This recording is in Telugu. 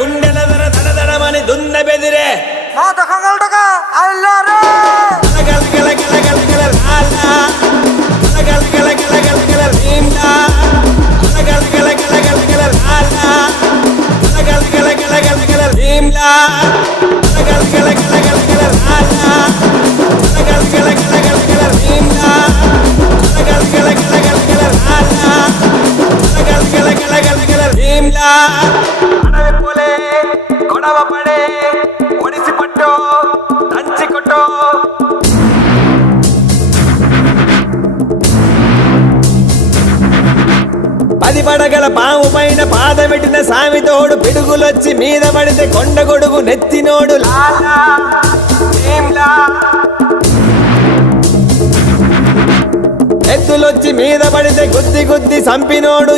గుండెల దర దడదడమని దున్న బెదిరే గల గల గల గల గల లాలా గల గల గల గల గల రీంలా గల గల గల గల గల లాలా గల గల గల గల గల రీంలా గల గల గల గల గల లాలా గల గల గల గల గల రీంలా గల గల గల గల గల లాలా గల గల గల గల గల రీంలా అడవి పోలే గొడవ పడే ఒడిసి పట్టో దంచి కొట్టో పది పడగల పాము పైన పాదమెట్టిన సామితోడు పిడుగులొచ్చి మీద పడితే కొండ గొడుగు నెత్తినోడు లాలా భీమ్లా ఎత్తులొచ్చి మీద పడితే గుద్ది గుద్ది సంపినోడు